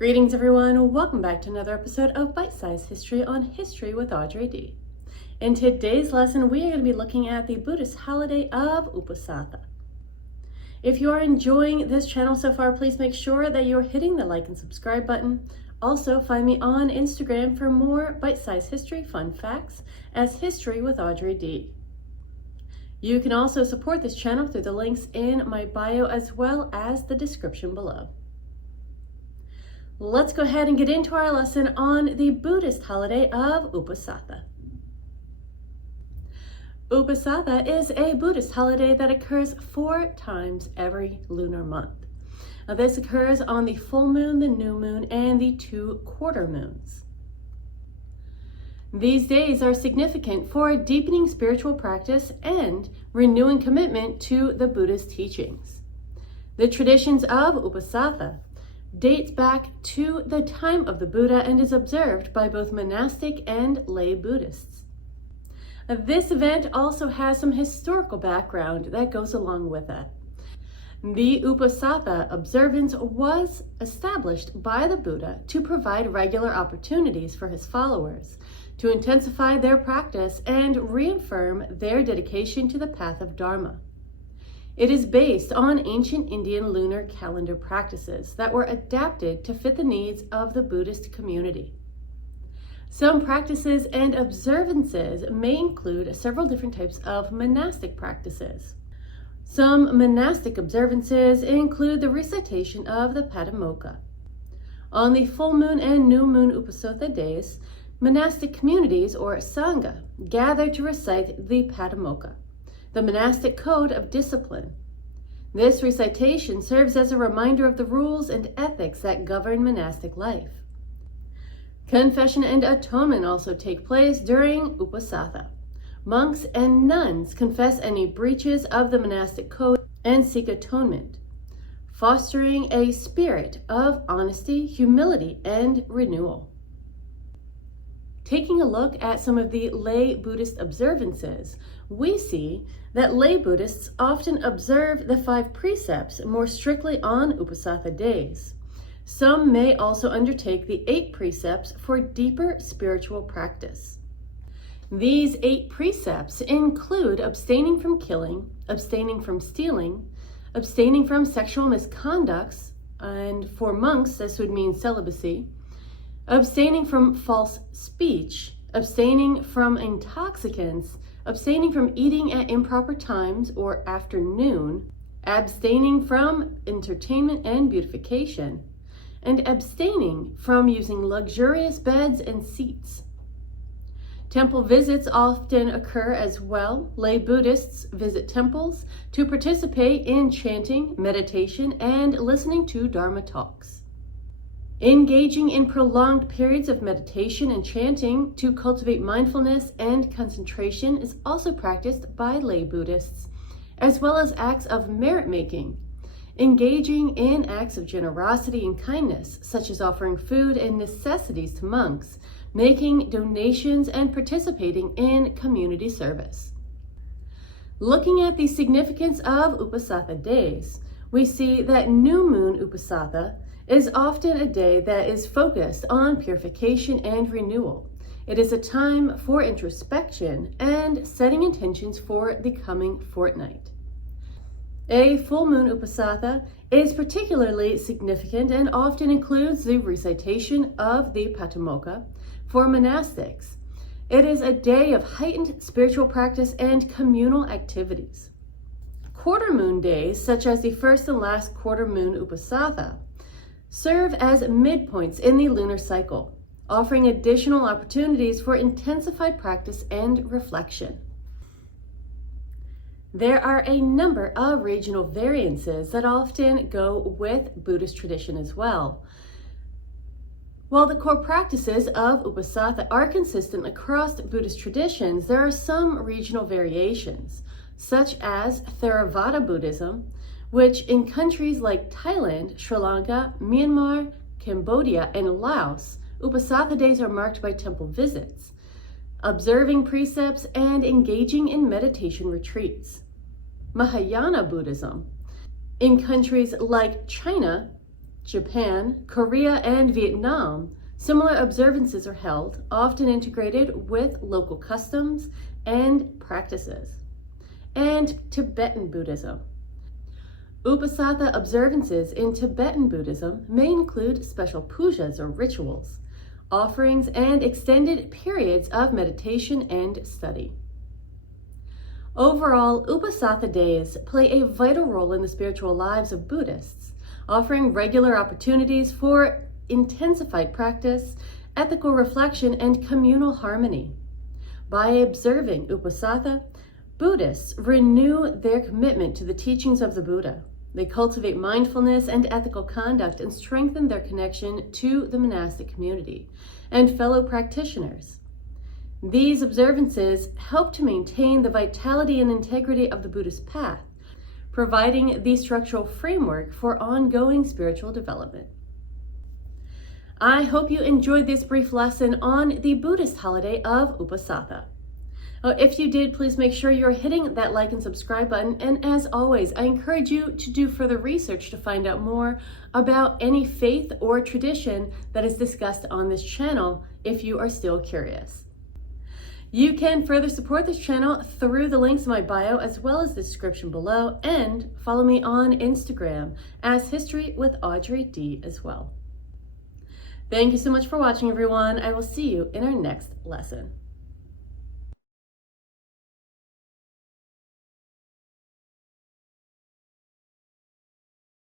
Greetings everyone, welcome back to another episode of Bite-Sized History on History with Audrey D. In today's lesson, we are going to be looking at the Buddhist holiday of Uposatha. If you are enjoying this channel so far, please make sure that you're hitting the like and subscribe button. Also, find me on Instagram for more bite-sized history fun facts as History with Audrey D. You can also support this channel through the links in my bio as well as the description below. Let's go ahead and get into our lesson on the Buddhist holiday of Uposatha. Uposatha is a Buddhist holiday that occurs 4 times every lunar month. Now, this occurs on the full moon, the new moon, and the 2 quarter moons. These days are significant for deepening spiritual practice and renewing commitment to the Buddhist teachings. The traditions of Uposatha dates back to the time of the Buddha and is observed by both monastic and lay Buddhists. This event also has some historical background that goes along with it. The Uposatha observance was established by the Buddha to provide regular opportunities for his followers to intensify their practice and reaffirm their dedication to the path of Dharma. It is based on ancient Indian lunar calendar practices that were adapted to fit the needs of the Buddhist community. Some practices and observances may include several different types of monastic practices. Some monastic observances include the recitation of the Patimokkha. On the full moon and new moon Uposatha days, monastic communities or sangha gather to recite the Patimokkha, the monastic code of discipline. This recitation serves as a reminder of the rules and ethics that govern monastic life. Confession and atonement also take place during Uposatha. Monks and nuns confess any breaches of the monastic code and seek atonement, fostering a spirit of honesty, humility, and renewal. Taking a look at some of the lay Buddhist observances, we see that lay Buddhists often observe the 5 precepts more strictly on Uposatha days. Some may also undertake the 8 precepts for deeper spiritual practice. These 8 precepts include abstaining from killing, abstaining from stealing, abstaining from sexual misconducts, and for monks this would mean celibacy, abstaining from false speech, abstaining from intoxicants, abstaining from eating at improper times or afternoon, abstaining from entertainment and beautification, and abstaining from using luxurious beds and seats. Temple visits often occur as well. Lay Buddhists visit temples to participate in chanting, meditation, and listening to Dharma talks. Engaging in prolonged periods of meditation and chanting to cultivate mindfulness and concentration is also practiced by lay Buddhists, as well as acts of merit-making. Engaging in acts of generosity and kindness, such as offering food and necessities to monks, making donations, and participating in community service. Looking at the significance of Uposatha days, we see that new moon Uposatha is often a day that is focused on purification and renewal. It is a time for introspection and setting intentions for the coming fortnight. A full moon Uposatha is particularly significant and often includes the recitation of the Patimokkha for monastics. It is a day of heightened spiritual practice and communal activities. Quarter moon days, such as the first and last quarter moon Uposatha, serve as midpoints in the lunar cycle, offering additional opportunities for intensified practice and reflection. There are a number of regional variances that often go with Buddhist tradition as well. While the core practices of Uposatha are consistent across Buddhist traditions, there are some regional variations, such as Theravada Buddhism, which in countries like Thailand, Sri Lanka, Myanmar, Cambodia, and Laos, Uposatha days are marked by temple visits, observing precepts, and engaging in meditation retreats. Mahayana Buddhism, in countries like China, Japan, Korea, and Vietnam, similar observances are held, often integrated with local customs and practices. And Tibetan Buddhism. Uposatha observances in Tibetan Buddhism may include special pujas or rituals, offerings, and extended periods of meditation and study. Overall, Uposatha days play a vital role in the spiritual lives of Buddhists, offering regular opportunities for intensified practice, ethical reflection, and communal harmony. By observing Uposatha, Buddhists renew their commitment to the teachings of the Buddha. They cultivate mindfulness and ethical conduct and strengthen their connection to the monastic community and fellow practitioners. These observances help to maintain the vitality and integrity of the Buddhist path, providing the structural framework for ongoing spiritual development. I hope you enjoyed this brief lesson on the Buddhist holiday of Uposatha. If you did, please make sure you're hitting that like and subscribe button. And as always, I encourage you to do further research to find out more about any faith or tradition that is discussed on this channel if you are still curious. You can further support this channel through the links in my bio as well as the description below, and follow me on Instagram as History with Audrey D as well. Thank you so much for watching, everyone. I will see you in our next lesson.